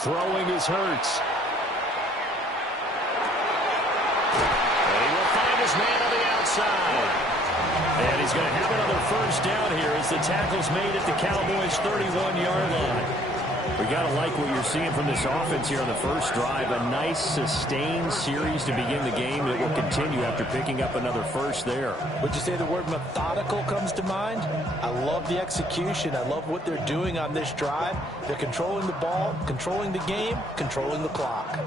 Throwing is Hurts. And he will find his man on the outside. And he's going to have another first down here as the tackle's made at the Cowboys' 31-yard line. We got to like what you're seeing from this offense here on the first drive. A nice, sustained series to begin the game that will continue after picking up another first there. Would you say the word methodical comes to mind? I love the execution. I love what they're doing on this drive. They're controlling the ball, controlling the game, controlling the clock.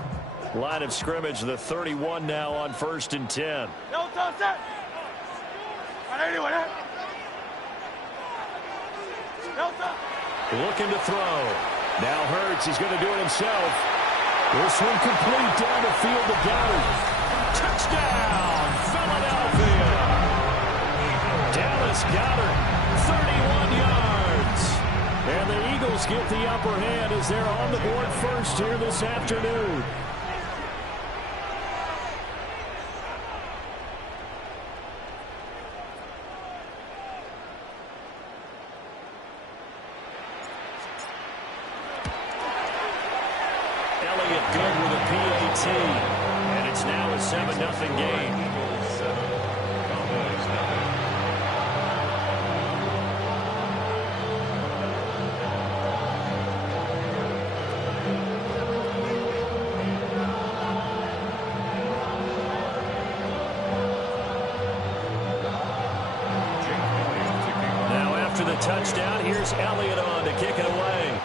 Line of scrimmage, the 31 now on 1st and 10. Looking to throw. Now Hurts, he's going to do it himself. This one complete down the field to Goddard. Touchdown, Philadelphia. Dallas Goddard, 31 yards. And the Eagles get the upper hand as they're on the board first here this afternoon. Good with a PAT, and it's now a 7-0 game. Now after the touchdown, here's Elliott on to kick it away.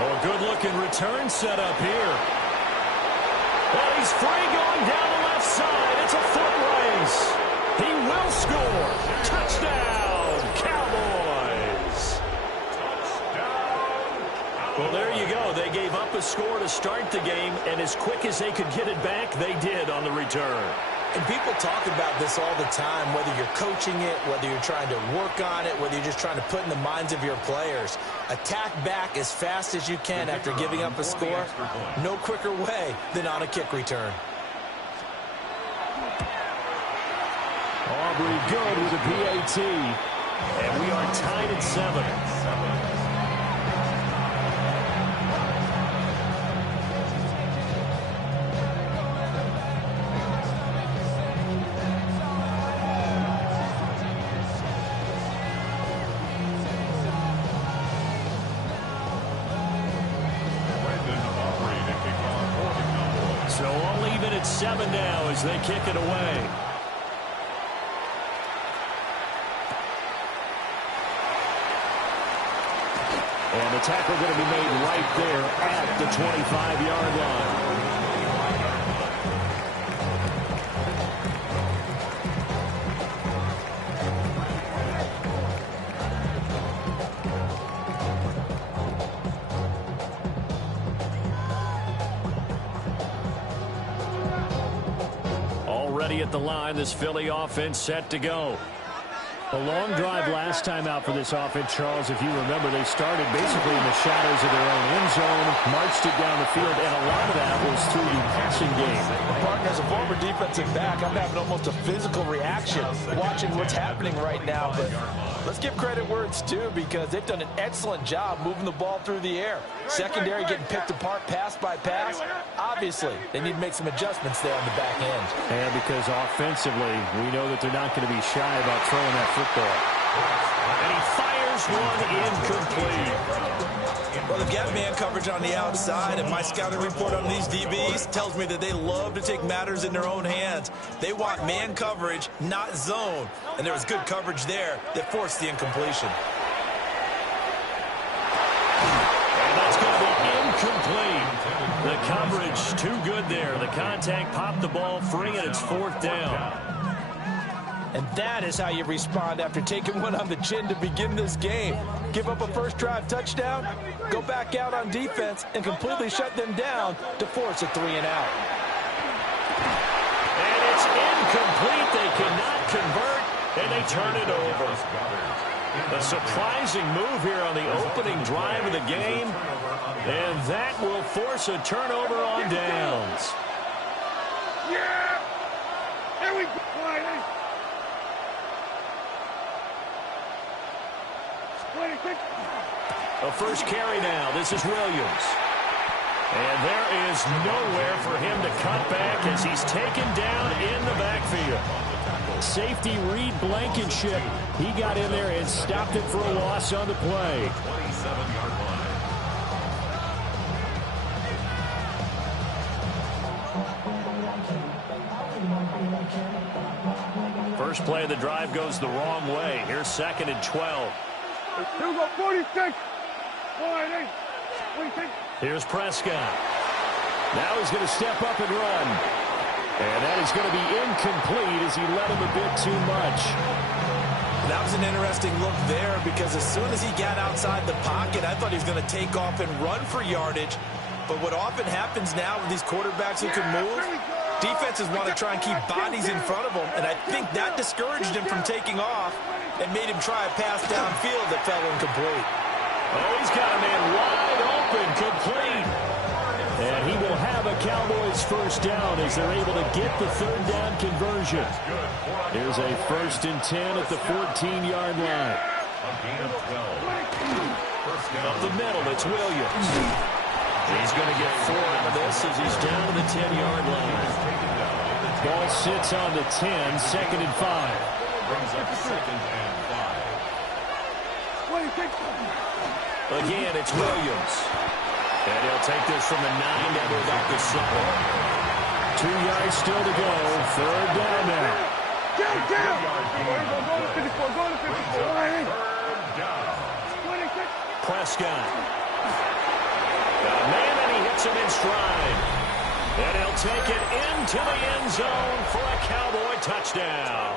Oh, a good-looking return set up here. Well, he's free going down the left side. It's a foot race. He will score. Touchdown, Cowboys. Well, there you go. They gave up a score to start the game, and as quick as they could get it back, they did on the return. And people talk about this all the time, whether you're coaching it, whether you're trying to work on it, whether you're just trying to put in the minds of your players. Attack back as fast as you can after giving up a score. No quicker way than on a kick return. Aubrey good with a PAT. And we are tied at 7. So all even at 7 now as they kick it away. And the tackle going to be made right there at the 25-yard line. Already at the line, this Philly offense set to go. A long drive last time out for this offense, Charles. If you remember, they started basically in the shadows of their own end zone, marched it down the field, and a lot of that was through the passing game. Partner, as a former defensive back, I'm having almost a physical reaction watching what's happening right now. But let's give credit where it's due, because they've done an excellent job moving the ball through the air. Secondary getting picked apart pass by pass. Obviously, they need to make some adjustments there on the back end. And because offensively, we know that they're not going to be shy about throwing that football. And he fires one incomplete. Well, they've got man coverage on the outside, and my scouting report on these DBs tells me that they love to take matters in their own hands. They want man coverage, not zone. And there was good coverage there that forced the incompletion. And that's going to be incomplete. The coverage too good there. The contact popped the ball free, and it's 4th down. And that is how you respond after taking one on the chin to begin this game. Give up a first drive touchdown, go back out on defense, and completely shut them down to force a 3-and-out. And it's incomplete. They cannot convert, and they turn it over. A surprising move here on the opening drive of the game, and that will force a turnover on downs. Yeah! There we go! A first carry now. This is Williams. And there is nowhere for him to cut back as he's taken down in the backfield. Safety Reed Blankenship. He got in there and stopped it for a loss on the play. First play of the drive goes the wrong way. Here's 2nd and 12. 46. Here's Prescott. Now he's going to step up and run. And that is going to be incomplete as he led him a bit too much. That was an interesting look there because as soon as he got outside the pocket, I thought he was going to take off and run for yardage. But what often happens now with these quarterbacks who can move, defenses want to try and keep bodies in front of them, and I think that discouraged him from taking off and made him try a pass downfield that fell incomplete. Oh, he's got a man wide open, complete. And he will have a Cowboys first down as they're able to get the 3rd down conversion. Here's a 1st and 10 at the 14-yard line. Up the middle, it's Williams. He's going to get 4 out of this as he's down to the 10-yard line. Ball sits on the 10, 2nd and 5. Brings up 2nd and 5. Again, it's Williams. And he'll take this from the 9 down to about the 7. 2 yards still to go. 3rd down now. Prescott. Got a man, and he hits him in stride. And he'll take it into the end zone for a Cowboy touchdown.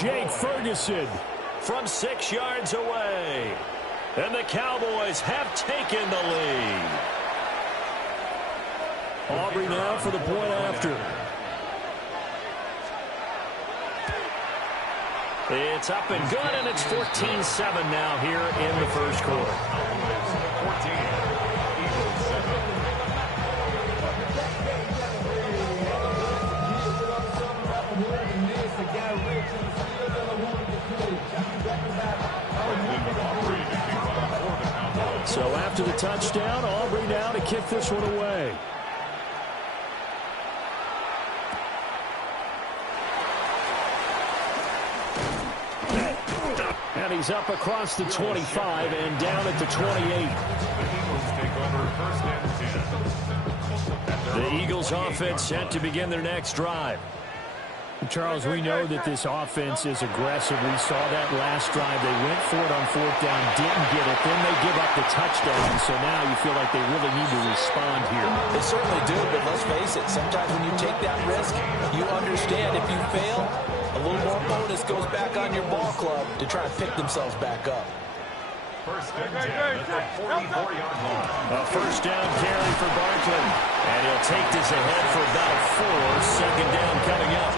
Jake Ferguson from 6 yards away. And the Cowboys have taken the lead. Aubrey now for the point after. It's up and good, and it's 14-7 now here in the first quarter. 14. So after the touchdown, Aubrey now to kick this one away. And he's up across the 25 and down at the 28. The Eagles offense set to begin their next drive. Charles, we know that this offense is aggressive. We saw that last drive. They went for it on 4th down, didn't get it. Then they give up the touchdown. So now you feel like they really need to respond here. They certainly do, but let's face it. Sometimes when you take that risk, you understand if you fail, a little more bonus goes back on your ball club to try and pick themselves back up. 1st and 10 at the 44-yard line. A first down carry for Barkley. And he'll take this ahead for about 4. 2nd down coming up.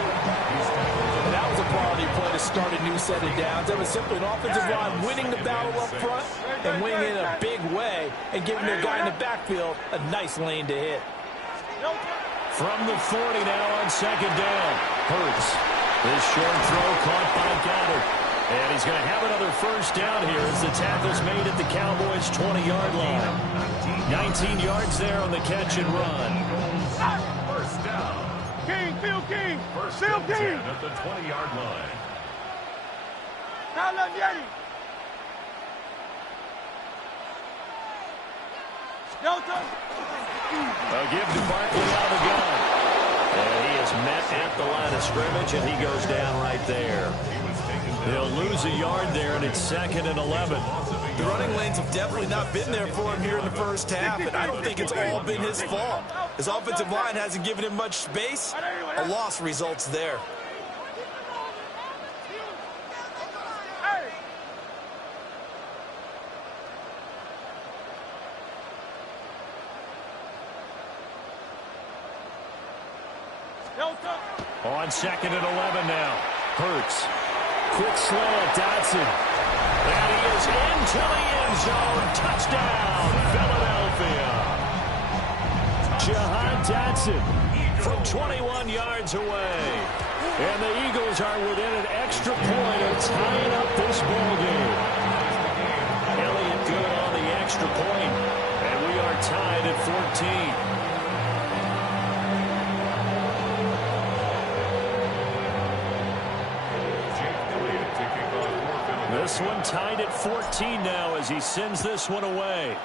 That was a quality play to start a new set of downs. That was simply an offensive line winning the battle up front and winning it in a big way and giving their guy in the backfield a nice lane to hit. From the 40 now on 2nd down. Hurts. This short throw caught by Goddard. And he's going to have another first down here as the tackle's made at the Cowboys' 20-yard line. 19 yards there on the catch and run. First down. King, Phil King. First Phil and King. 10 at the 20-yard line. Tyler Yeti. Delta. A give to Barkley out of the gun. And he is met at the line of scrimmage, and he goes down right there. He'll lose a yard there, and it's 2nd and 11. The running lanes have definitely not been there for him here in the first half, and I don't think it's all been his fault. His offensive line hasn't given him much space. A loss results there. On 2nd and 11 now. Hurts. Quick slant, Dotson. And he is into the end zone. Touchdown, Philadelphia. Jahan Dotson from 21 yards away. And the Eagles are within an extra point of tying up this ball game. at 14. This one tied at 14 now as he sends this one away.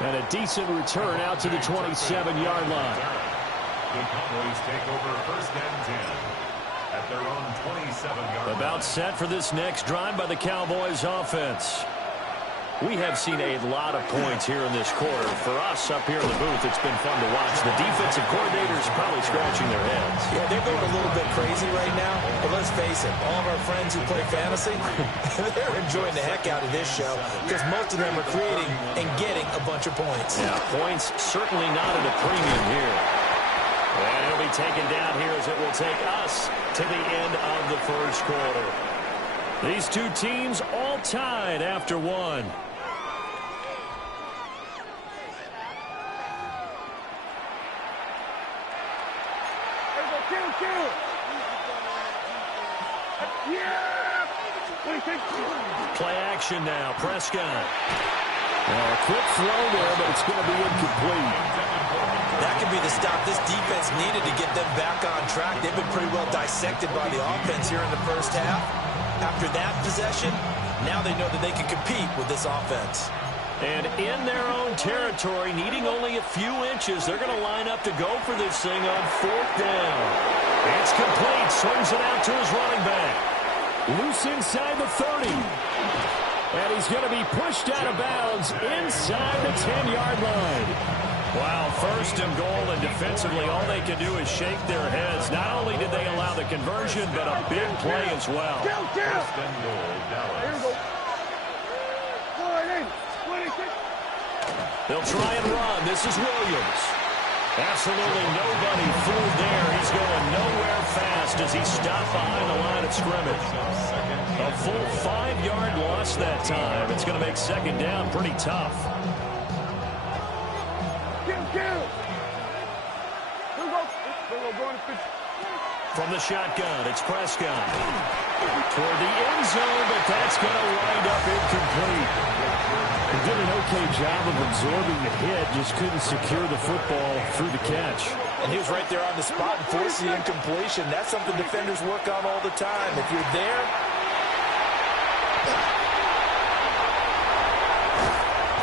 And a decent return out to the 27-yard line. The Cowboys take over first and 10 at their own 27-yard line. About set for this next drive by the Cowboys offense. We have seen a lot of points here in this quarter. For us up here in the booth, it's been fun to watch. The defensive coordinators probably scratching their heads. Yeah, they're going a little bit crazy right now. But let's face it, all of our friends who play fantasy, they're enjoying the heck out of this show because most of them are creating and getting a bunch of points. Yeah, points certainly not at a premium here. And it'll be taken down here as it will take us to the end of the first quarter. These two teams all tied after one. Play action now. Prescott. Well, a quick throw there, but it's going to be incomplete. That could be the stop this defense needed to get them back on track. They've been pretty well dissected by the offense here in the first half. After that possession, now they know that they can compete with this offense. And in their own territory, needing only a few inches, they're going to line up to go for this thing on fourth down. It's complete. Swings it out to his running back. Loose inside the 30. And he's going to be pushed out of bounds inside the 10-yard line. Wow, first and goal, and defensively all they can do is shake their heads. Not only did they allow the conversion, but a big play as well. First and goal, Dallas. They'll try and run. This is Williams. Absolutely nobody fooled there. He's going nowhere fast as he stopped behind the line of scrimmage. A full 5-yard loss that time. It's going to make second down pretty tough. From the shotgun, it's Prescott. Toward the end zone, but that's going to wind up incomplete. He did an okay job of absorbing the hit, just couldn't secure the football through the catch. And he was right there on the spot and forced the incompletion. That's something defenders work on all the time. If you're there,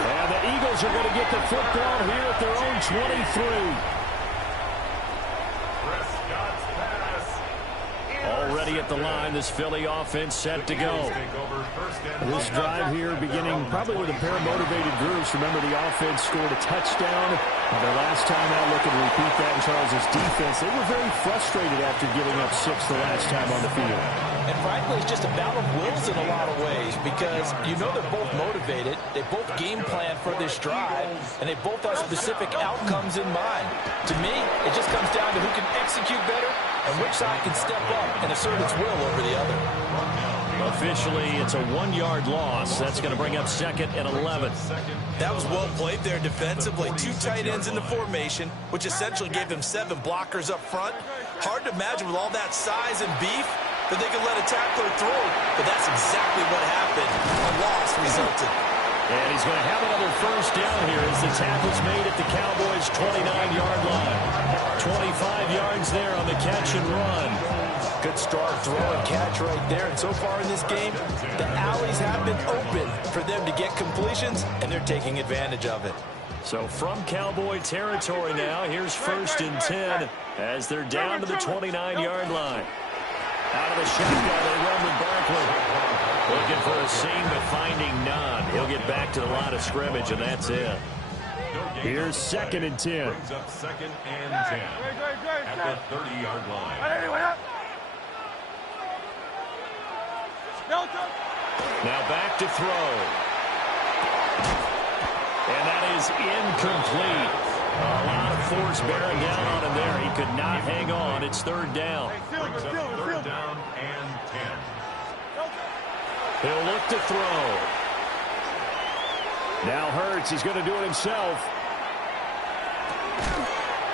and the Eagles are going to get the football here at their own 23. Already at the line, this Philly offense set to go. This drive here beginning probably with a pair of motivated groups. Remember, the offense scored a touchdown. Their last time out, looking to repeat that in Charles' defense. They were very frustrated after giving up 6 the last time on the field. and frankly, it's just a battle of wills in a lot of ways because you know they're both motivated, they both game plan for this drive, and they both have specific outcomes in mind. To me, it just comes down to who can execute better and which side can step up and assert its will over the other. Officially, it's a 1-yard loss. That's going to bring up 2nd and 11. That was well played there defensively. 2 tight ends in the formation, which essentially gave them 7 blockers up front. Hard to imagine with all that size and beef that they could let a tackler through, but that's exactly what happened. A loss resulted. And he's going to have another first down here as the tackle's made at the Cowboys' 29-yard line. 25 yards there on the catch and run. Good start, throw, and catch right there. And so far in this game, the alleys have been open for them to get completions, and they're taking advantage of it. So from Cowboy territory now, here's 1st and 10 as they're down to the 29-yard line. Out of the shotgun, they run with Barkley. Looking for a seam, but finding none. He'll get back to the line of scrimmage, and that's it. Here's 2nd and 10. Brings up 2nd and 10 at the 30-yard line. Now back to throw. And that is incomplete. A lot of force bearing down on him there. He could not hang on. It's 3rd down. Brings up 3rd down and 10. He'll look to throw. Now Hurts, he's going to do it himself.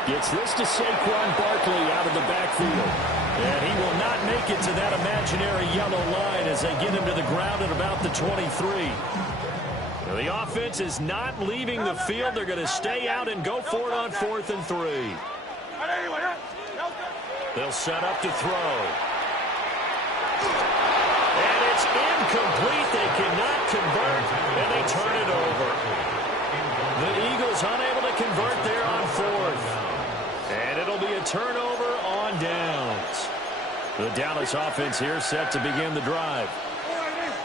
Gets this to Saquon Barkley out of the backfield. And he will not make it to that imaginary yellow line as they get him to the ground at about the 23. The offense is not leaving the field. They're going to stay out and go for it on 4th and 3. They'll set up to throw. And it's incomplete. They cannot convert, and they turn it over. The Eagles unable to convert there on 4th. And it'll be a turnover on downs. The Dallas offense here set to begin the drive.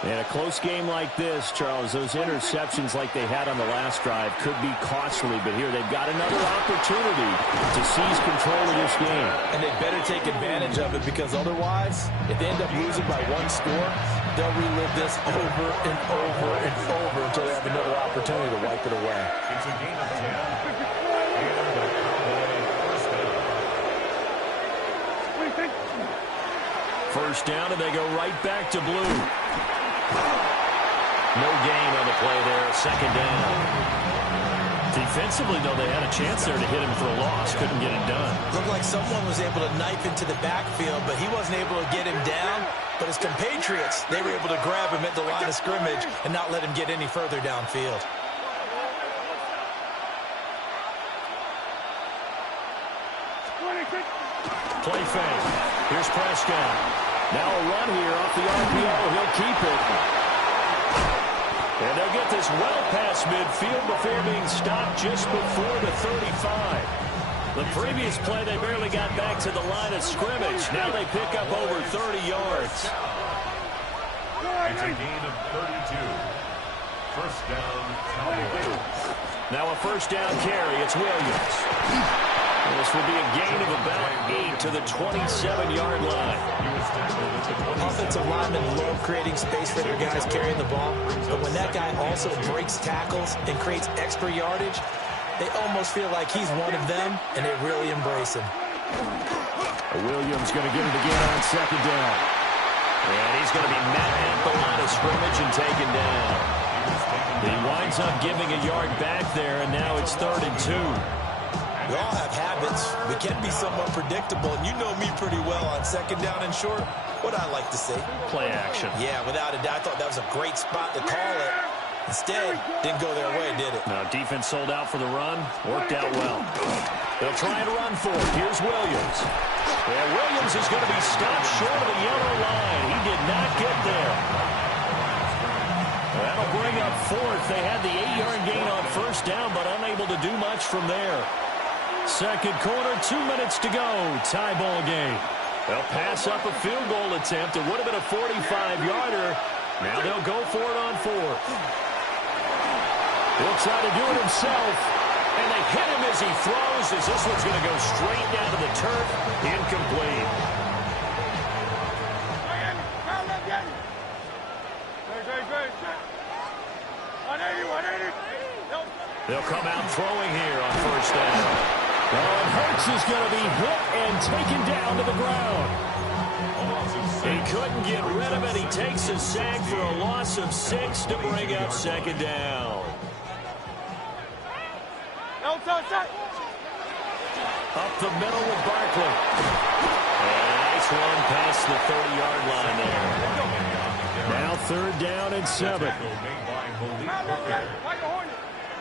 In a close game like this, Charles, those interceptions like they had on the last drive could be costly, but here they've got another opportunity to seize control of this game. And they better take advantage of it, because otherwise, if they end up losing by 1 score, they'll relive this over and over and over until they have another opportunity to wipe it away. It's a game of 10. First down, and they go right back to blue. No gain on the play there. 2nd down. Defensively, though, they had a chance there to hit him for a loss. Couldn't get it done. Looked like someone was able to knife into the backfield, but he wasn't able to get him down. But his compatriots, they were able to grab him at the line of scrimmage and not let him get any further downfield. Play fake. Here's Prescott. Now a run here off the RPO. He'll keep it. And they'll get this well past midfield before being stopped just before the 35. The previous play, they barely got back to the line of scrimmage. Now they pick up over 30 yards. It's a gain of 32. First down, Cowboys. Now a first down carry. It's Williams. And this will be a gain of about 8 to the 27-yard line. Offensive linemen love creating space for their guys carrying the ball, but when that guy also breaks tackles and creates extra yardage, they almost feel like he's one of them, and they really embrace him. Williams going to get it again on 2nd down. And he's going to be met at the line of scrimmage and taken down. He winds up giving a yard back there, and now it's 3rd and 2. We all have habits. We can be somewhat predictable, and you know me pretty well on 2nd down and short. What I like to say? Play action. Yeah, without a doubt. I thought that was a great spot to call it. Instead, didn't go their way, did it? Now, defense sold out for the run. Worked out well. They'll try and run for it. Here's Williams. And Williams is going to be stopped short of the yellow line. He did not get there. That'll bring up 4th. They had the 8-yard gain on first down, but unable to do much from there. Second quarter, 2 minutes to go. Tie ball game. They'll pass up a field goal attempt. It would have been a 45-yarder. Now they'll go for it on 4th. He'll try to do it himself. And they hit him as he throws, as this one's going to go straight down to the turf. Incomplete. They'll come out throwing here on first down. And Hurts is going to be hit and taken down to the ground. He couldn't get rid of it. He takes a sack for a loss of 6 to bring up 2nd down. Up the middle with Barkley. And a nice run past the 30-yard line there. Now 3rd down and 7.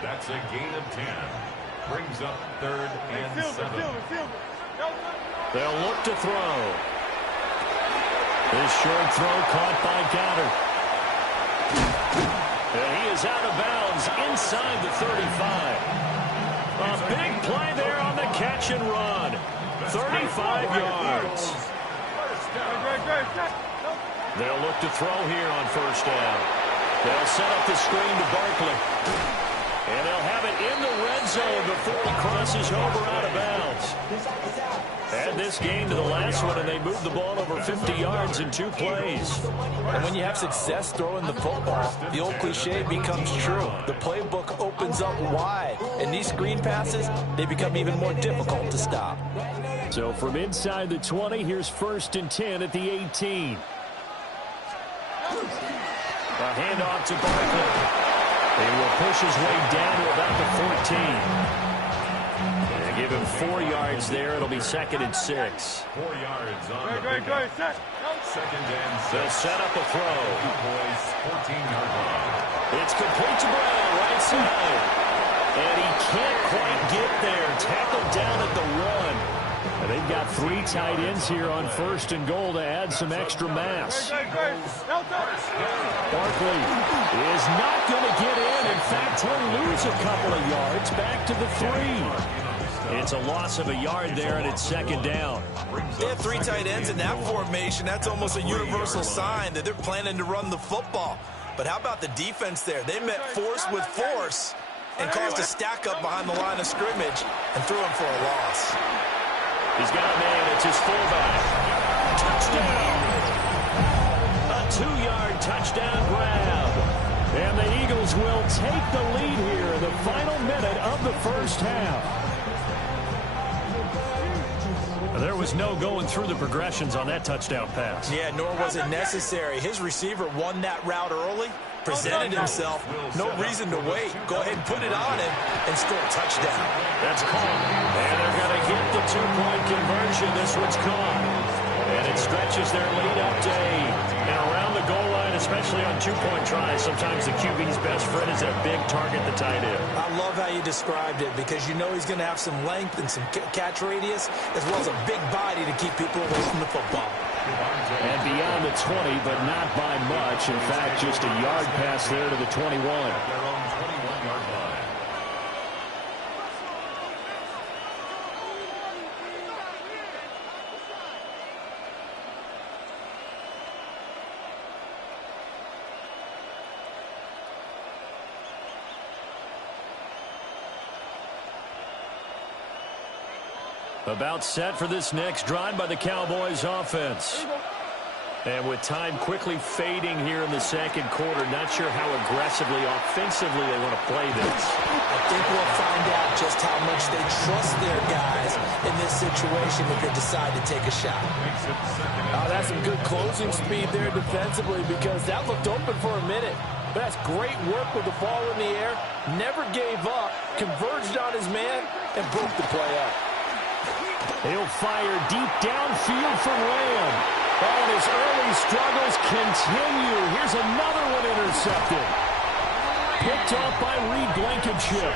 That's a gain of 10. Brings up 3rd and 7. They'll look to throw. This short throw caught by Goddard. And he is out of bounds inside the 35. A big play there on the catch and run. 35 yards. They'll look to throw here on first down. They'll set up the screen to Barkley. And they'll have it in the red zone before he crosses over out of bounds. Add this game to the last one, and they moved the ball over 50 yards in 2 plays. And when you have success throwing the football, the old cliche becomes true. The playbook opens up wide, and these screen passes, they become even more difficult to stop. So from inside the 20, here's 1st and 10 at the 18. A handoff to Barkley. He will push his way down to about the 14. And Give him 4 yards there. It'll be 2nd and 6. 4 yards on the pickup. Second and 6. They'll set up a throw. Cowboys 14-yard line. It's complete to Brown, right side. And he can't quite get there. Tackled down at the 1. And they've got 3 tight ends here on 1st and goal to add some extra mass. Barkley is not going to get in. In fact, he'll lose a couple of yards back to the 3. It's a loss of a yard there, and it's 2nd down. They have 3 tight ends in that formation. That's almost a universal sign that they're planning to run the football. But how about the defense there? They met force with force and caused a stack up behind the line of scrimmage and threw him for a loss. He's got a man. It's his fullback. Touchdown! A 2-yard touchdown grab. And the Eagles will take the lead here in the final minute of the first half. There was no going through the progressions on that touchdown pass. Yeah, nor was it necessary. His receiver won that route early, presented himself. No reason to wait. Go ahead and put it on him and score a touchdown. That's caught. And they're going to get the 2-point conversion. This one's caught. And it stretches their lead up to 8. And around the goal line, especially on 2-point tries, sometimes the QB's best friend is that big target, the tight end. I love how you described it because you know he's going to have some length and some catch radius as well as a big body to keep people away from the football. And beyond the 20, but not by much. In fact, just a yard pass there to the 21. Their own 21-yard line. About set for this next drive by the Cowboys offense. And with time quickly fading here in the 2nd quarter, not sure how aggressively, offensively they want to play this. I think we'll find out just how much they trust their guys in this situation if they decide to take a shot. That's some good closing speed there defensively because that looked open for a minute. But that's great work with the ball in the air. Never gave up, converged on his man, and broke the play up. He'll fire deep downfield from Lamb. And his early struggles continue. Here's another one intercepted. Picked off by Reed Blankenship.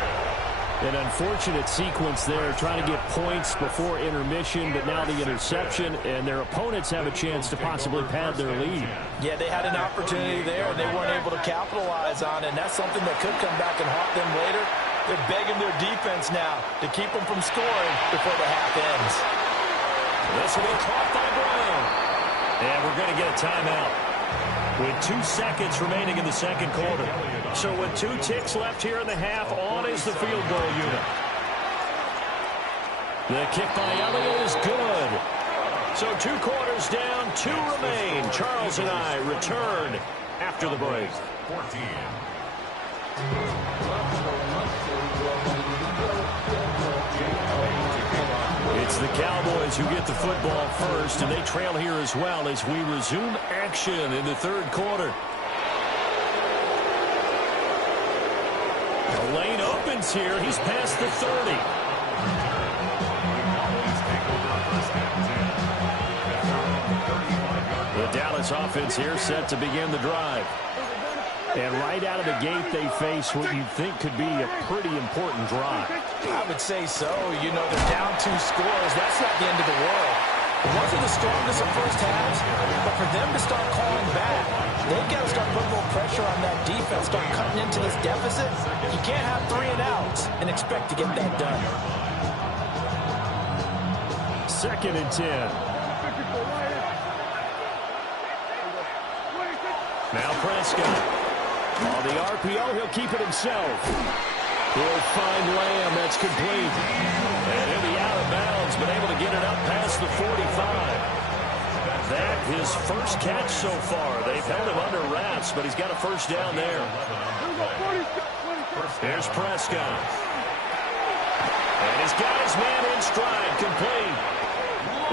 An unfortunate sequence there, trying to get points before intermission, but now the interception, and their opponents have a chance to possibly pad their lead. Yeah, they had an opportunity there, and they weren't able to capitalize on it, and that's something that could come back and haunt them later. They're begging their defense now to keep them from scoring before the half ends. This will be caught by Brown. And we're going to get a timeout with 2 seconds remaining in the 2nd quarter. So with 2 ticks left here in the half, on is the field goal unit. The kick by Elliott is good. So 2 quarters down, 2 remain. Charles and I return after the break. 14. It's the Cowboys who get the football first, and they trail here as well as we resume action in the 3rd quarter. The lane opens here. He's past the 30. The Dallas offense here set to begin the drive. And right out of the gate, they face what you think could be a pretty important drive. I would say so. You know, they're down 2 scores. That's not the end of the world. It wasn't the strongest of first halves, but for them to start calling back, they've got to start putting more pressure on that defense, start cutting into this deficit. You can't have 3 and outs and expect to get that done. 2nd and 10. Now Prescott. On the RPO, he'll keep it himself. He'll find Lamb. That's complete. And he'll be out of bounds, but able to get it up past the 45. That his first catch so far. They've held him under wraps, but he's got a first down there. Here's Prescott. And he's got his man in stride, complete.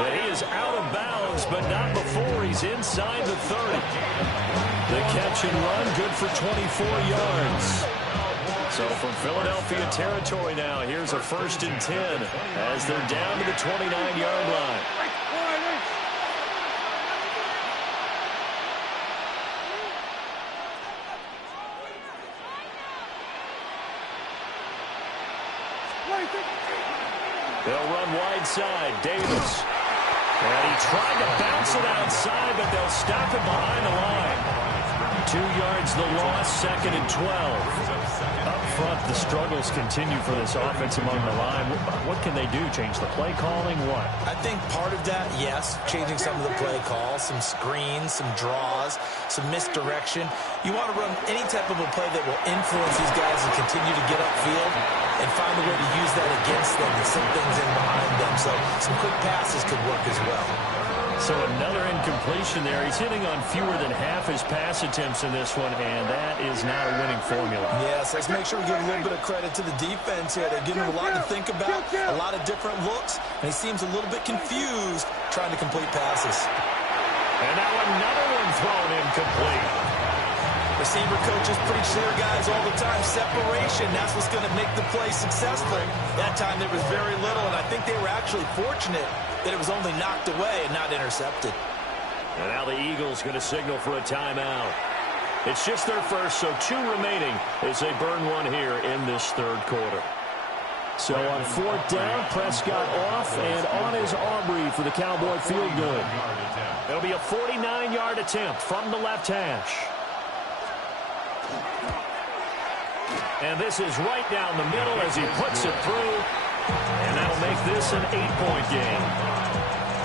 But he is out of bounds, but not before he's inside the 30. The catch and run, good for 24 yards. So from Philadelphia territory now, here's a 1st and 10 as they're down to the 29-yard line. They'll run wide side. Davis. And he tried to bounce it outside, but they'll stop it behind the line. 2 yards the loss, 2nd and 12. Up front, the struggles continue for this offense among the line. What can they do? Change the play calling? What? I think part of that, yes, changing some of the play calls, some screens, some draws, some misdirection. You want to run any type of a play that will influence these guys and continue to get upfield and find a way to use that against them and send things in behind them. So some quick passes could work as well. So another incompletion there. He's hitting on fewer than half his pass attempts in this one, and that is not a winning formula. Yes, let's make sure we give a little bit of credit to the defense here. They're giving him a lot to think about, a lot of different looks, and he seems a little bit confused trying to complete passes. And now another one thrown incomplete. Receiver coaches preach to their guys all the time. Separation, that's what's going to make the play successful. That time there was very little, and I think they were actually fortunate that it was only knocked away and not intercepted. And now the Eagles going to signal for a timeout. It's just their first, so 2 remaining as they burn one here in this 3rd quarter. So on 4th down, Prescott off, and on is Aubrey for the Cowboy field goal. It'll be a 49-yard attempt from the left hash. And this is right down the middle as he puts it through. And that'll make this an 8-point game.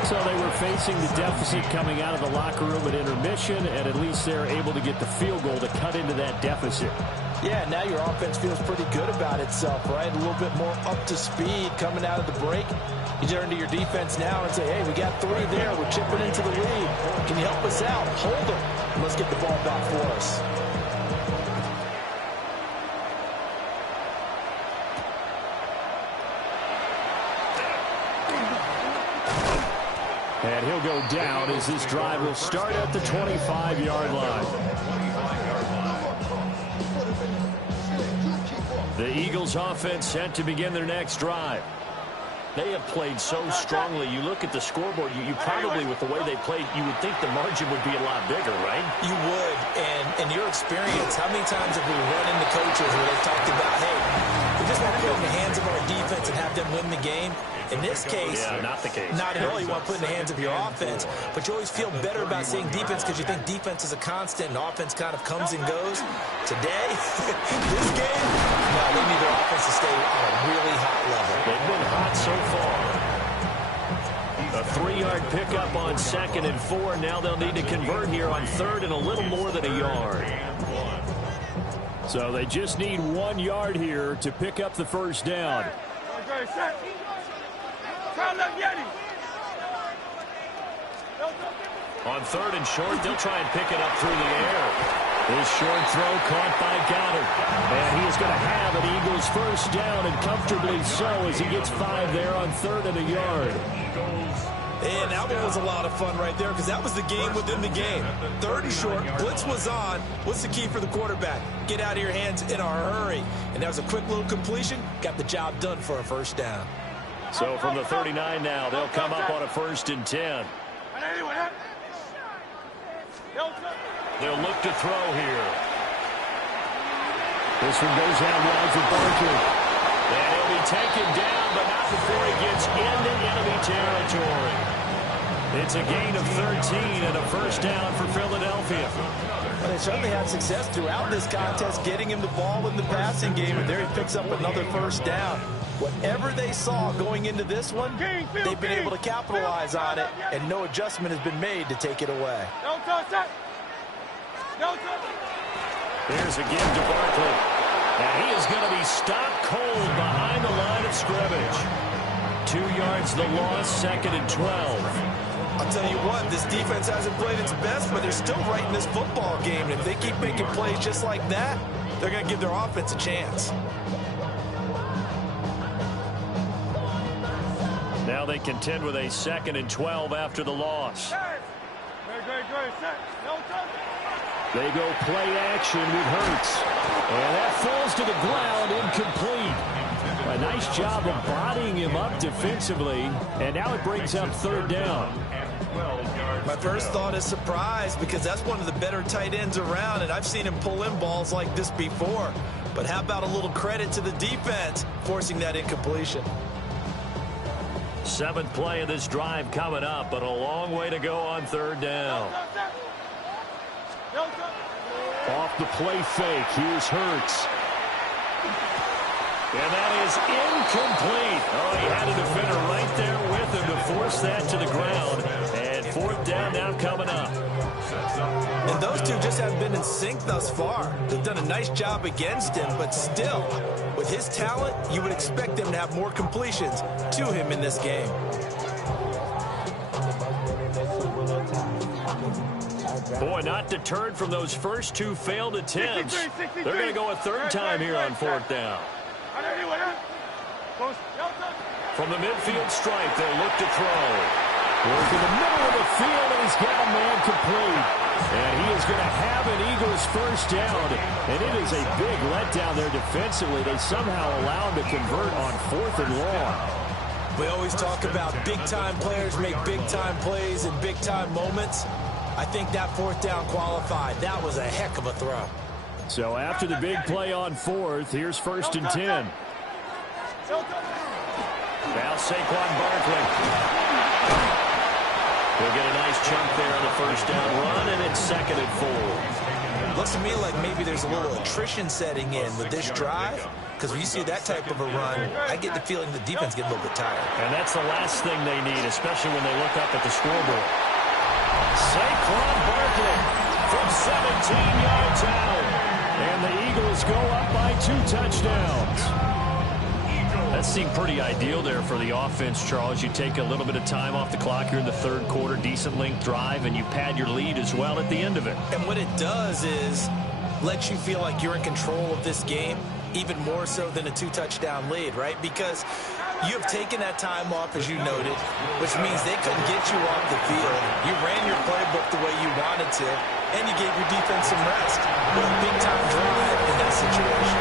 So they were facing the deficit coming out of the locker room at intermission, and at least they're able to get the field goal to cut into that deficit. Yeah, now your offense feels pretty good about itself, right? A little bit more up to speed coming out of the break. You turn to your defense now and say, hey, we got 3 there. We're chipping into the lead. Can you help us out? Hold them. And let's get the ball back for us. And he'll go down as this drive will start at the 25-yard line. The Eagles offense set to begin their next drive. They have played so strongly. You look at the scoreboard, you probably, with the way they played, you would think the margin would be a lot bigger, right? You would. And in your experience, how many times have we run into coaches where they've talked about, hey, we just want to put it in the hands of our defense and have them win the game? In this case, yeah, not the case. Not at all. You want to put it in the hands of your offense, but you always feel better about saying defense because you think defense is a constant and offense kind of comes and goes. Today, this game, no, they need their offense to stay on a really hot level. They've been hot so far. A 3-yard pickup on 2nd and 4. Now they'll need to convert here on 3rd and a little more than a yard. So they just need 1 yard here to pick up the first down. On 3rd and short, they'll try and pick it up through the air. This short throw caught by Goddard. And he is going to have an Eagles first down, and comfortably so, as he gets 5 there on 3rd and a yard. And that one was a lot of fun right there because that was the game within the game. 3rd and short, blitz was on. What's the key for the quarterback? Get out of your hands in a hurry. And that was a quick little completion. Got the job done for a first down. So from the 39 now, they'll come up on a 1st and 10. They'll look to throw here. This one goes out wide for Barkley. And he'll be taken down, but not before he gets into enemy territory. It's a gain of 13 and a first down for Philadelphia. Well, they certainly had success throughout this contest, getting him the ball in the passing game, and there he picks up another first down. Whatever they saw going into this one, they've been able to capitalize on it, and no adjustment has been made to take it away. Here's a give to Barkley. And he is going to be stopped cold behind the line of scrimmage. 2 yards the loss, 2nd and 12. I'll tell you what, this defense hasn't played its best, but they're still right in this football game. And if they keep making plays just like that, they're going to give their offense a chance. Now they contend with a 2nd and 12 after the loss. They go play action with Hurts. And that falls to the ground, incomplete. A nice job of bodying him up defensively. And now it brings up third down. My first thought is surprise, because that's one of the better tight ends around, and I've seen him pull in balls like this before. But how about a little credit to the defense forcing that incompletion? 7th play of this drive coming up, but a long way to go on third down. Off the play fake, here's Hurts. And that is incomplete. Oh, he had a defender right there with him to force that to the ground. And 4th down now coming up. And those two just haven't been in sync thus far. They've done a nice job against him, but still, with his talent, you would expect them to have more completions to him in this game. Boy, not deterred from those first 2 failed attempts. They're going to go a 3rd time here on 4th down. From the midfield stripe, they'll look to throw. Work in the middle of the field, and he's got a man complete. And he is going to have an Eagles first down. And it is a big letdown there defensively. They somehow allow him to convert on 4th and long. We always talk about big-time players make big-time plays in big-time moments. I think that 4th down qualified. That was a heck of a throw. So after the big play on 4th, here's 1st and 10. Now Saquon Barkley. He'll get a nice chunk there on the first down run, and it's 2nd and 4. Looks to me like maybe there's a little attrition setting in with this drive, because when you see that type of a run, I get the feeling the defense gets a little bit tired. And that's the last thing they need, especially when they look up at the scoreboard. Saquon Barkley from 17 yards out. And the Eagles go up by 2 touchdowns. That seemed pretty ideal there for the offense, Charles. You take a little bit of time off the clock here in the 3rd quarter, decent length drive, and you pad your lead as well at the end of it. And what it does is lets you feel like you're in control of this game, even more so than a 2-touchdown lead, right? Because you have taken that time off, as you noted, which means they couldn't get you off the field. You ran your playbook the way you wanted to, and you gave your defense some rest with a big-time drive in that situation.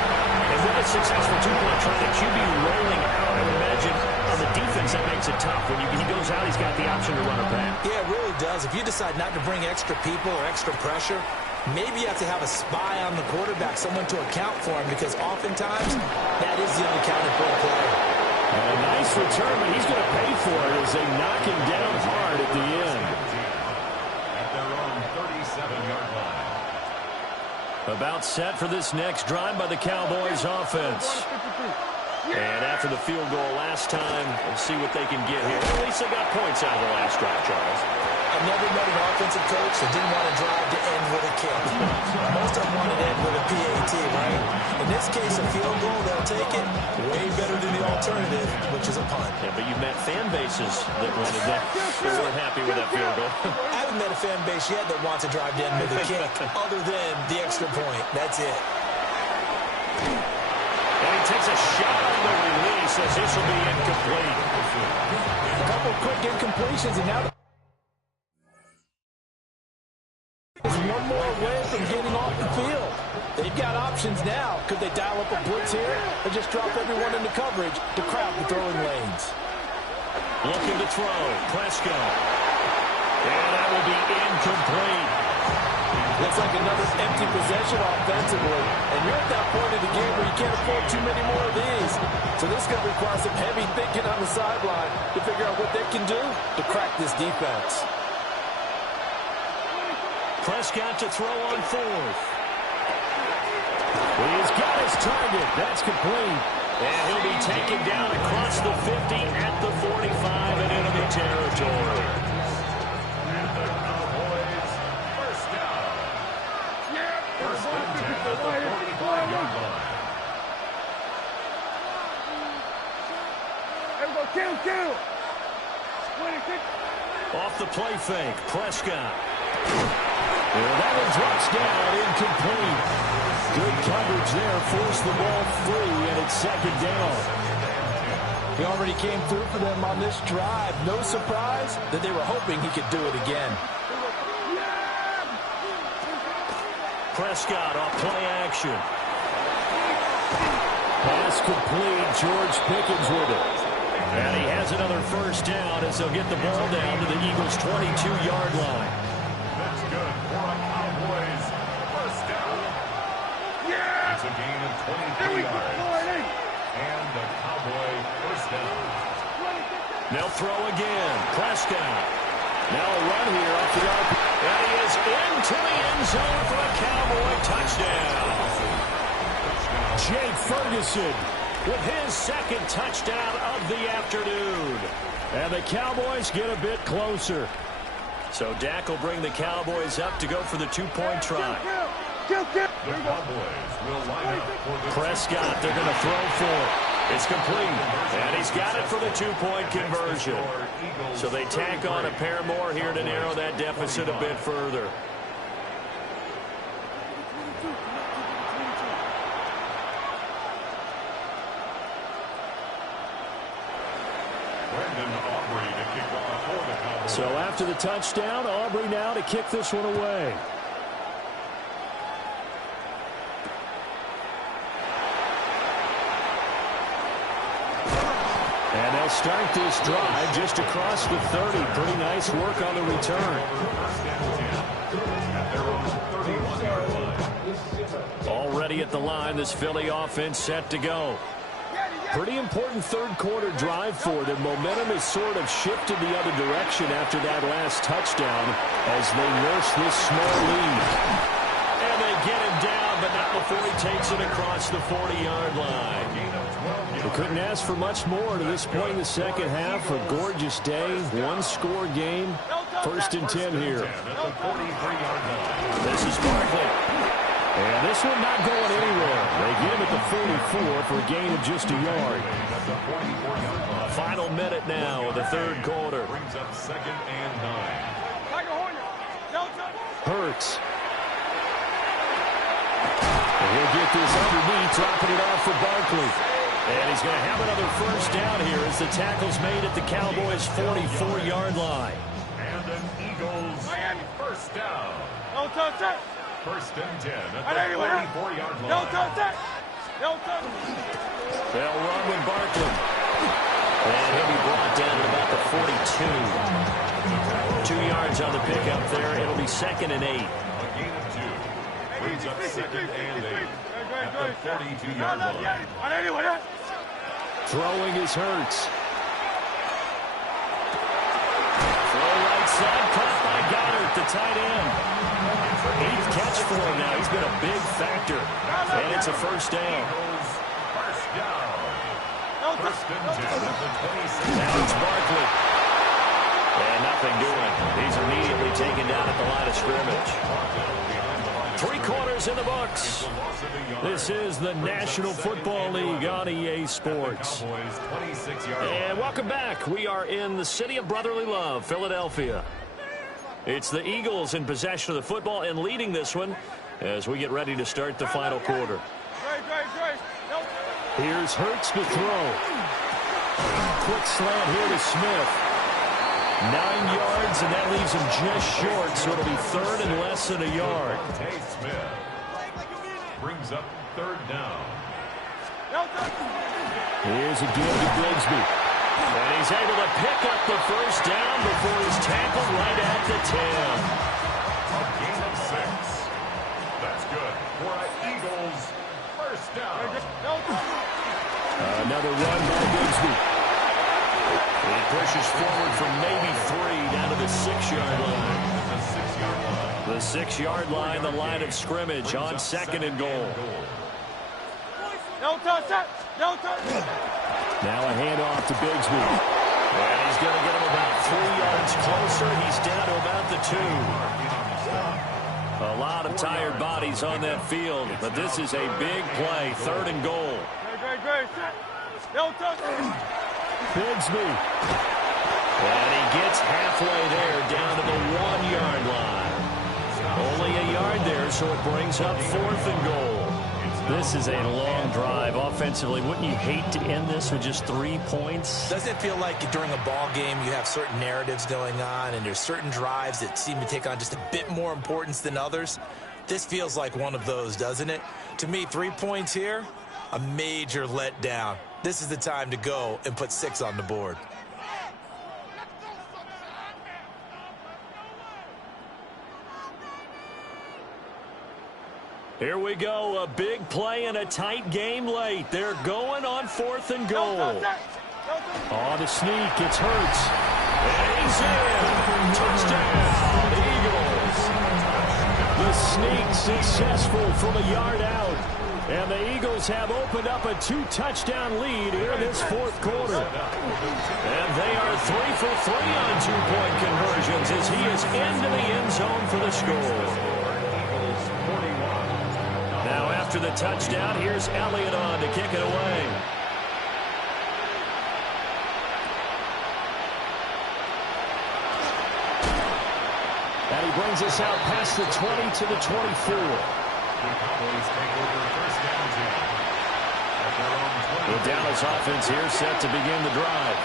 And with a successful 2-point try, the QB rolling out, I would imagine on the defense that makes it tough. When he goes out, he's got the option to run or pass. Yeah, it really does. If you decide not to bring extra people or extra pressure, maybe you have to have a spy on the quarterback, someone to account for him, because oftentimes that is the unaccounted for play. And a nice return, but he's going to pay for it as they knock him down hard at the end. At their own 37-yard line. About set for this next drive by the Cowboys offense. And after the field goal last time, we'll see what they can get here. At least they got points out of the last drive, Charles. I've never met an offensive coach that didn't want to drive to end with a kick. Most of them want to end with a PAT, right? In this case, a field goal, they'll take it. Way better than the alternative, which is a punt. Yeah, but you've met fan bases that wanted that. They weren't happy with that field goal. I haven't met a fan base yet that wants to drive to end with a kick, other than the extra point. That's it. And he takes a shot on the release as this will be incomplete. A couple quick incompletions, and now one more away from getting off the field. They've got options now. Could they dial up a blitz here or just drop everyone into coverage to crowd the throwing lanes? Looking to throw. Prescott. And that will be incomplete. Looks like another empty possession offensively. And you're at that point of the game where you can't afford too many more of these. So this is going to require some heavy thinking on the sideline to figure out what they can do to crack this defense. Prescott to throw on 4th. He's got his target. That's complete. And he'll be taken down across the 50 at the 45 and enemy territory. And the Cowboys first down. First and 10 at the 45-yard line. Kill. Off the play fake. Prescott. And that one drops down, incomplete. Good coverage there, forced the ball free, and it's 2nd down. He already came through for them on this drive. No surprise that they were hoping he could do it again. Prescott off play action. Pass complete. George Pickens with it. And he has another first down as they'll get the ball down to the Eagles' 22-yard line. That's good for a Cowboys first down. Yeah! It's a gain of 23 yards. And the Cowboy first down. They'll throw again. Prescott. Now a run here off the arc. And he is into the end zone for a Cowboy touchdown. Jake Ferguson With his second touchdown of the afternoon. And the Cowboys get a bit closer. So Dak will bring the Cowboys up to go for the two-point try. The Cowboys will line up for the Prescott, they're going to throw for it. It's complete. And he's got it for the two-point conversion. So they tack on a pair more here to narrow that deficit a bit further. So after the touchdown, Aubrey now to kick this one away. And they'll start this drive just across the 30. Pretty nice work on the return. Already at the line, this Philly offense set to go. Pretty important third-quarter drive for them. Momentum has sort of shifted the other direction after that last touchdown as they nurse this small lead. And they get him down, but not before he takes it across the 40-yard line. They couldn't ask for much more to this point in the second half. A gorgeous day, one-score game. 1st and 10 here. This is Barkley. And this one not going anywhere. They get him at the 44 for a gain of just a yard. Final minute now of the third quarter. Brings up 2nd and 9. Hurts. And he'll get this underneath, dropping it off for Barkley. And he's going to have another first down here as the tackle's made at the Cowboys' 44-yard line. And an Eagles first down. First and 10 at the 44-yard line. They'll run with Barkley. And he'll be brought down at about the 42. 2 yards on the pickup there. It'll be 2nd and 8. A gain of 2. Brings up 2nd and 8 at the 42-yard line. Throwing is Hurts. Throw right side, caught by Goddard, the tight end. 8th catch for him now. He's been a big factor. And it's a first down. First down. First and 10 at the 26. Now it's Barkley. And nothing doing. He's immediately taken down at the line of scrimmage. 3 quarters in the books. This is the National Football League on EA Sports. And welcome back. We are in the city of brotherly love, Philadelphia. It's the Eagles in possession of the football and leading this one as we get ready to start the final quarter. Here's Hurts to throw. Quick slant here to Smith. 9 yards, and that leaves him just short, so it'll be 3rd and less than a yard. Smith brings up 3rd down. Here's a give to Bigsby. And he's able to pick up the first down before he's tackled right at the 10. A gain of 6. That's good for an Eagles first down. Another run by Bigsby. He pushes forward from maybe 3 down to the 6-yard line. The 6-yard line, the line of scrimmage on 2nd and goal. Now a handoff to Bigsby. And he's going to get him about 3 yards closer. He's down to about the 2. A lot of tired bodies on that field, but this is a big play. 3rd and goal. Bigsby. And he gets halfway there, down to the 1-yard line. Only a yard there, so it brings up 4th and goal. This is a long drive offensively. Wouldn't you hate to end this with just 3 points? Doesn't it feel like during a ball game you have certain narratives going on and there's certain drives that seem to take on just a bit more importance than others? This feels like one of those, doesn't it? To me, 3 points here, a major letdown. This is the time to go and put 6 on the board. Here we go, a big play and a tight game late. They're going on 4th and goal. Oh, the sneak, it's Hurts. And he's in. Touchdown, Eagles. The sneak successful from a yard out. And the Eagles have opened up a 2-touchdown lead here in this 4th quarter. And they are 3 for 3 on 2-point conversions as he is into the end zone for the score. Now after the touchdown, here's Elliott on to kick it away. And he brings us out past the 20 to the 24. The Dallas offense here set to begin the drive.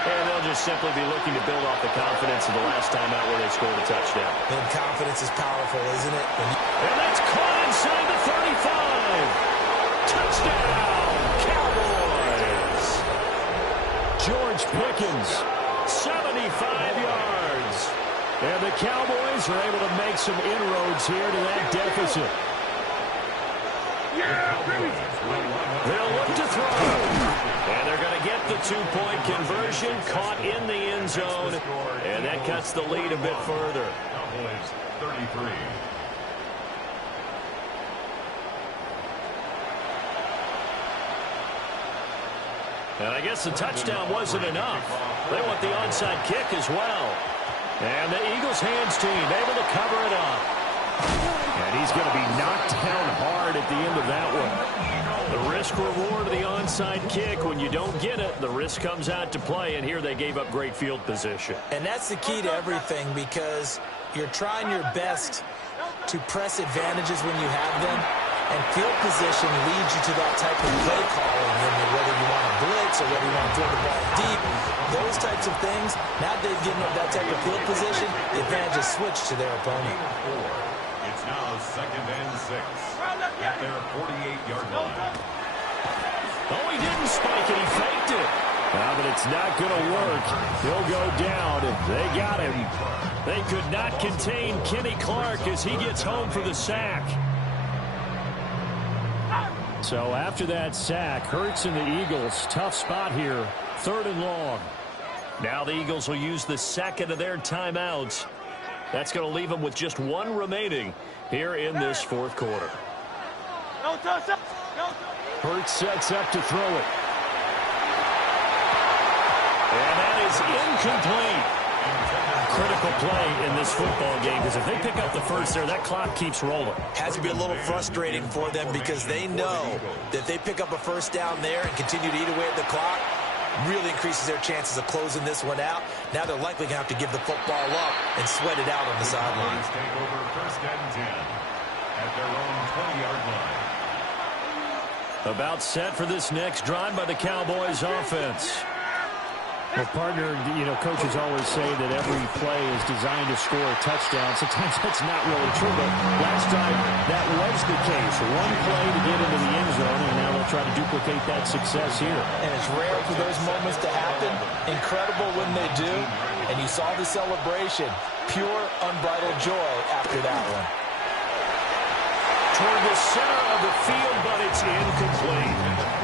And they'll just simply be looking to build off the confidence of the last time out where they scored a touchdown. And confidence is powerful, isn't it? And that's caught inside the 35. Touchdown, Cowboys. George Pickens, 75 yards. And the Cowboys are able to make some inroads here to that deficit. They'll look to throw. And they're going to get the 2-point conversion, caught in the end zone. And that cuts the lead a bit further. Cowboys 33. And I guess the touchdown wasn't enough. They want the onside kick as well. And the Eagles hands team able to cover it up. And he's going to be knocked down hard at the end of that one. The risk reward of the onside kick. When you don't get it, the risk comes out to play. And here they gave up great field position. And that's the key to everything, because you're trying your best to press advantages when you have them. And field position leads you to that type of play calling, whether you want to blitz or whether you want to throw the ball deep. Those types of things, now they've given up that type of field position, the advantage is switched to their opponent. It's now 2nd and 6 at their 48-yard line. Oh, he didn't spike it. He faked it. But it's not going to work. He'll go down. They got him. They could not contain Kenny Clark as he gets home for the sack. So after that sack, Hurts and the Eagles, tough spot here, 3rd and long. Now the Eagles will use the second of their timeouts. That's going to leave them with just 1 remaining here in this 4th quarter. Hurts sets up to throw it. And that is incomplete. Critical play in this football game, because if they pick up the first there, that clock keeps rolling. Has to be a little frustrating for them, because they know that if they pick up a first down there and continue to eat away at the clock, really increases their chances of closing this one out. Now they're likely going to have to give the football up and sweat it out on the sideline. Take over 1st and 10 at their own 20-yard line. About set for this next drive by the Cowboys offense. Well, partner, coaches always say that every play is designed to score a touchdown. Sometimes that's not really true, but last time that was the case. 1 play to get into the end zone, and now they'll try to duplicate that success here. And it's rare for those moments to happen. Incredible when they do. And you saw the celebration. Pure, unbridled joy after that one. Toward the center of the field, but it's incomplete.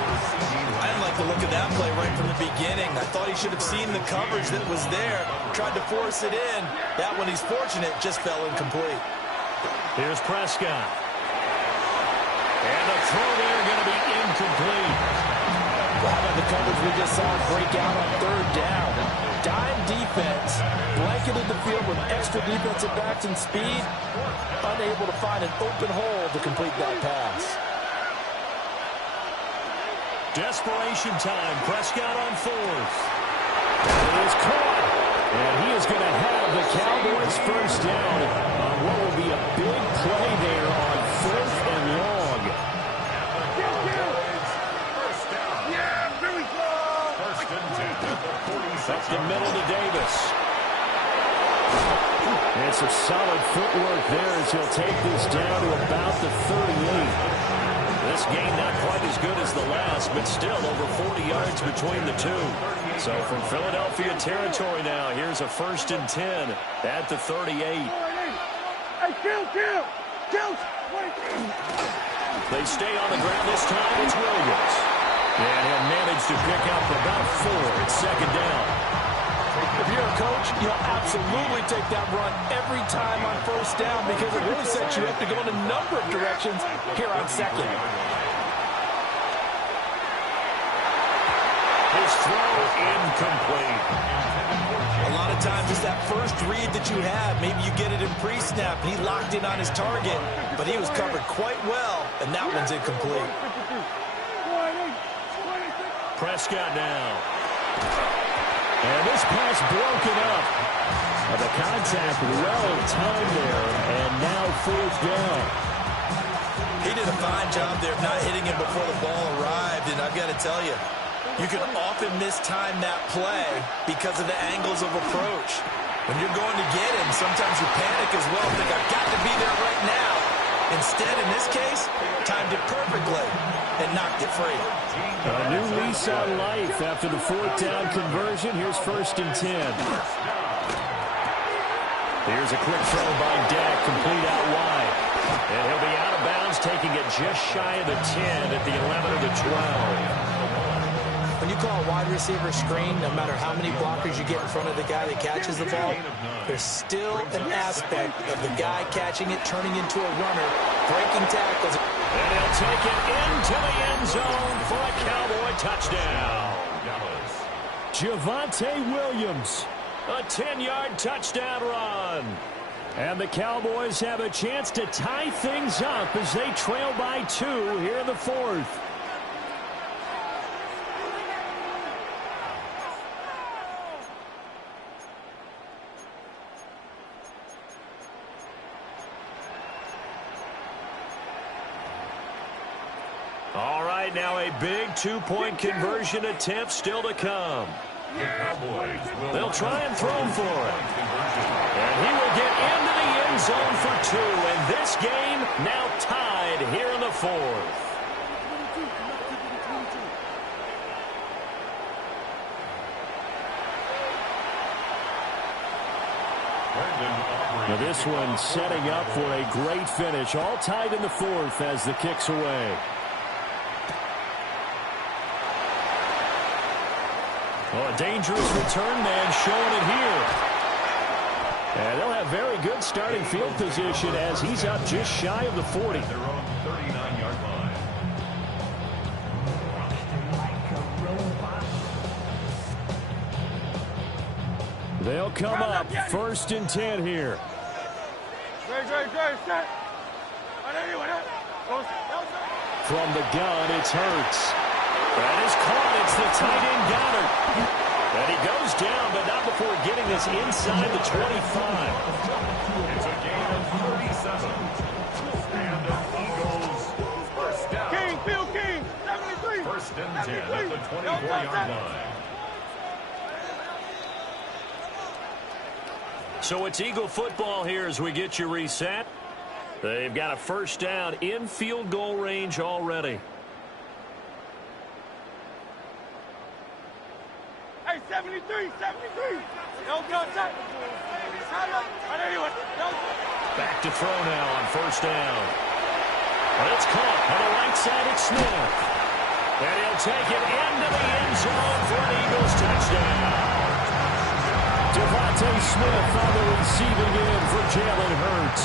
I didn't like the look of that play right from the beginning. I thought he should have seen the coverage that was there, tried to force it in. That one, he's fortunate, just fell incomplete. Here's Prescott. And the throw there going to be incomplete. Well, how about the coverage we just saw break out on 3rd down? Dime defense, blanketed the field with extra defensive backs and speed, unable to find an open hole to complete that pass. Desperation time. Prescott on 4th. It is caught. And he is going to have the Cowboys first down on what will be a big play there on 4th and long. First down. Yeah, very good. 1st and 10 at the 46. Up the middle to Davis. And some solid footwork there as he'll take this down to about the 38. This game not quite as good as the last, but still over 40 yards between the two. So from Philadelphia territory now, here's a 1st and 10 at the 38. Hey, kill! They stay on the ground this time. It's Williams. And he'll manage to pick up about 4. It's 2nd down. If you're a coach, you'll absolutely take that run every time on 1st down because it really sets you up to go in a number of directions here on 2nd. His throw incomplete. A lot of times it's that first read that you have. Maybe you get it in pre-snap. He locked in on his target, but he was covered quite well, and that one's incomplete. Prescott now. And this pass broken up. And the contact well timed there, and now 4th down. He did a fine job there of not hitting him before the ball arrived, and I've got to tell you, you can often mistime that play because of the angles of approach. When you're going to get him, sometimes you panic as well, think I've got to be there right now. Instead, in this case, timed it perfectly and knocked it free. A new lease on life after the 4th down conversion. Here's 1st and 10. Here's a quick throw by Dak, complete out wide. And he'll be out of bounds, taking it just shy of the 10 at the 11 of the 12. When you call a wide receiver screen, no matter how many blockers you get in front of the guy that catches the ball, there's still an aspect of the guy catching it, turning into a runner, breaking tackles. And he'll take it into the end zone for a Cowboy touchdown. Javonte Williams. A 10-yard touchdown run. And the Cowboys have a chance to tie things up as they trail by 2 here in the 4th. All right, now a big 2-point conversion attempt still to come. They'll try and throw for it. And he will get into the end zone for 2. And this game now tied here in the 4th. Now this one setting up for a great finish. All tied in the 4th as the kick's away. Well, a dangerous return man showing it here. And they'll have very good starting field position as he's up just shy of the 40. Their own 39-yard line. They'll come up 1st and 10 here. From the gun, it's Hurts. That is caught. It's the tight end Goddard. And he goes down, but not before getting this inside the 25. It's a gain of 37. And the Eagles first down. King, 73. 1st and 10 at the 24-yard line. So it's Eagle football here as we get you reset. They've got a 1st down in field goal range already. Hey, 73. No contact. Back to throw now on 1st down. But it's caught on the right side. It's Smith. And he'll take it into the end zone for an Eagles touchdown. Devontae Smith on the receiving end for Jalen Hurts.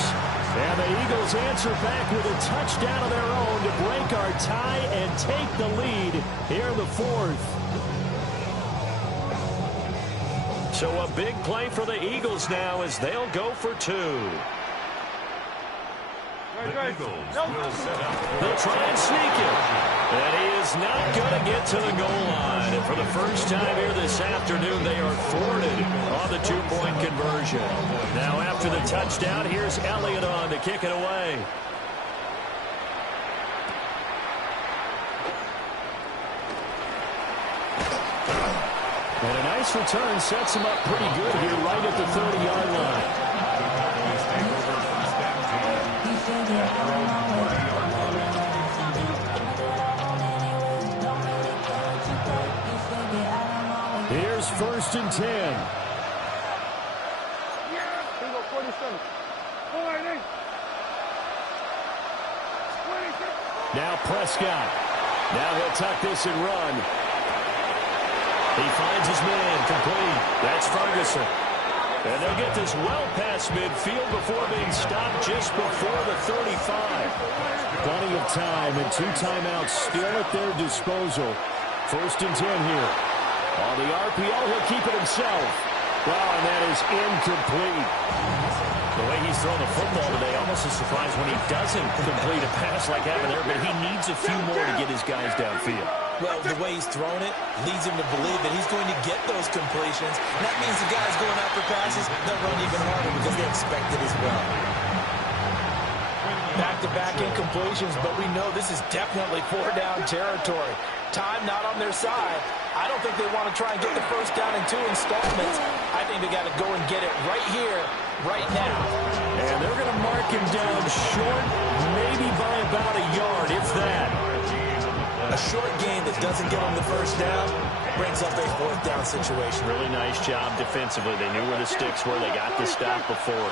And the Eagles answer back with a touchdown of their own to break our tie and take the lead here in the 4th. So a big play for the Eagles now as they'll go for 2. The Eagles will set up. They'll try and sneak it. And he is not going to get to the goal line. And for the first time here this afternoon, they are thwarted on the 2-point conversion. Now after the touchdown, here's Elliott on to kick it away. And a nice this return sets him up pretty good here right at the 30-yard line. Here's 1st and 10. Now Prescott. Now he'll tuck this and run. He finds his man complete. That's Ferguson. And they'll get this well past midfield before being stopped just before the 35. Plenty of time and 2 timeouts still at their disposal. 1st and 10 here. On the RPO, he'll keep it himself. Wow, and that is incomplete. The way he's thrown the football today, almost a surprise when he doesn't complete a pass like happened there, but he needs a few more to get his guys downfield. Well, the way he's thrown it leads him to believe that he's going to get those completions. And that means the guys going after passes, they'll run even harder because they expect it as well. Back-to-back incompletions, but we know this is definitely 4-down territory. Time not on their side. I don't think they want to try and get the 1st down in 2 installments. I think they got to go and get it right here, right now. And they're going to mark him down short, maybe by about a yard, if that. A short gain that doesn't get them the 1st down brings up a 4th down situation. Really nice job defensively. They knew where the sticks were. They got the stop before.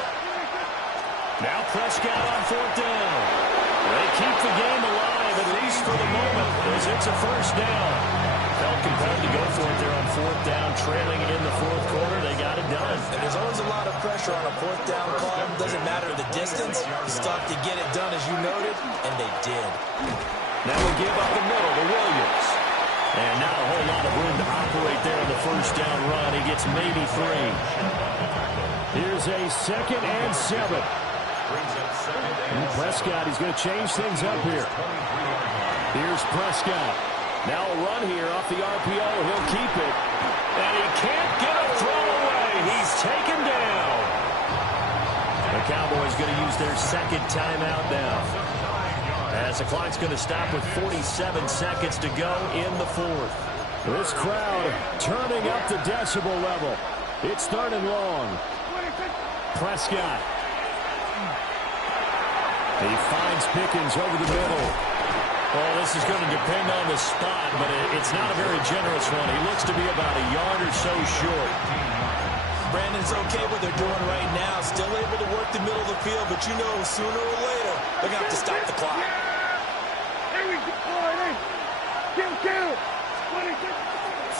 Now Prescott on 4th down. They keep the game alive, at least for the moment, as it's a 1st down. Felt compelled to go for it there on 4th down, trailing in the 4th quarter. They got it done. And there's always a lot of pressure on a 4th down call. Doesn't matter the distance. You stop to get it done, as you noted, and they did. Now we give up the middle to Williams. And not a whole lot of room to operate there on the 1st down run. He gets maybe 3. Here's a 2nd and 7. Prescott, he's going to change things up here. Here's Prescott. Now a run here off the RPO. He'll keep it. And he can't get a throw away. He's taken down. The Cowboys going to use their 2nd timeout now, as the clock's going to stop with 47 seconds to go in the 4th. This crowd turning up the decibel level. It's 3rd and long. Prescott. He finds Pickens over the middle. Well, this is going to depend on the spot, but it's not a very generous one. He looks to be about a yard or so short. Brandon's okay what they're doing right now. Still able to work the middle of the field, but you know sooner or later they're going to have to stop the clock. Here we go.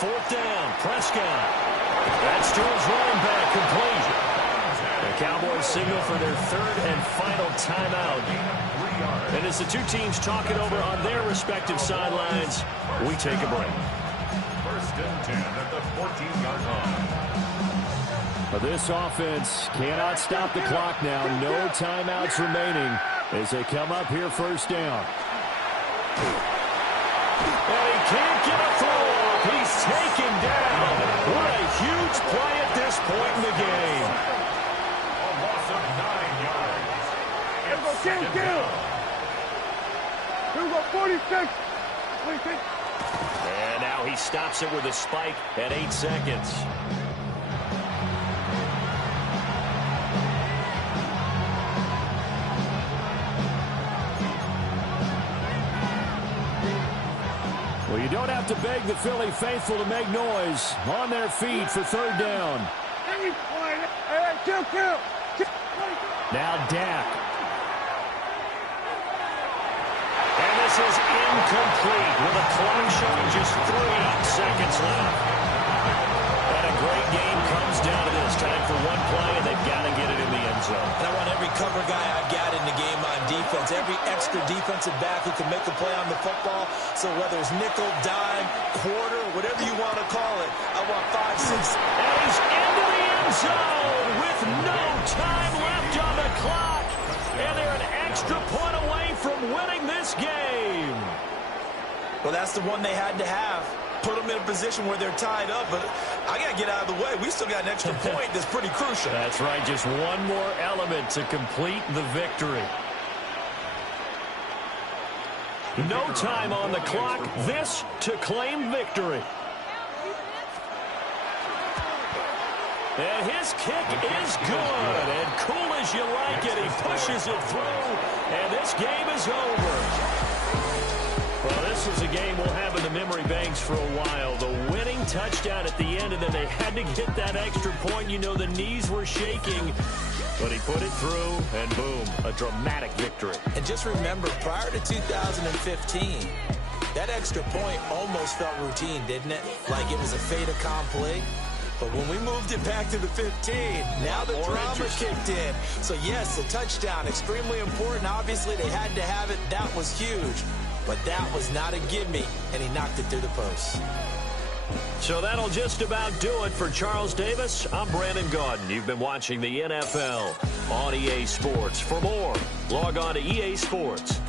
4th down, Prescott. That's Steelers running back complete. The Cowboys signal for their 3rd and final timeout. And as the 2 teams talk it over on their respective sidelines, we take a break. 1st and 10 at the 14-yard line. This offense cannot stop the clock now. No timeouts remaining as they come up here 1st down. And he can't get a throw off. He's taken down. What a huge play at this point in the game. A loss of 9 yards. Here we go, kill. Here we go, 46. And now he stops it with a spike at 8 seconds. Well, you don't have to beg the Philly faithful to make noise. On their feet for 3rd down. Now Dak. And this is incomplete with a clock showing just 3 seconds left. And a great game comes down to this. Time for one play, and they've got to get it in the end zone. And I want every cover guy I've got in the game on defense, every extra defensive back who can make a play on the football. So whether it's nickel, dime, quarter, whatever you want to call it, I want 5, 6. And he's into the end zone with no time left on the clock. And they're an extra point away from winning this game. Well, that's the one they had to have. Put them in a position where they're tied up, but I got to get out of the way. We still got an extra point that's pretty crucial. That's right, just one more element to complete the victory. No time on the clock. This to claim victory. And his kick is good. And cool as you like it, he pushes it through. And this game is over. Well, this was a game we'll have in the memory banks for a while. The winning touchdown at the end, and then they had to get that extra point. You know, the knees were shaking. But he put it through, and boom, a dramatic victory. And just remember, prior to 2015, that extra point almost felt routine, didn't it? Like it was a fait accompli. But when we moved it back to the 15, now the drama kicked in. So, yes, the touchdown, extremely important. Obviously, they had to have it. That was huge. But that was not a gimme, and he knocked it through the post. So that'll just about do it for Charles Davis. I'm Brandon Gaudin. You've been watching the NFL on EA Sports. For more, log on to EA Sports.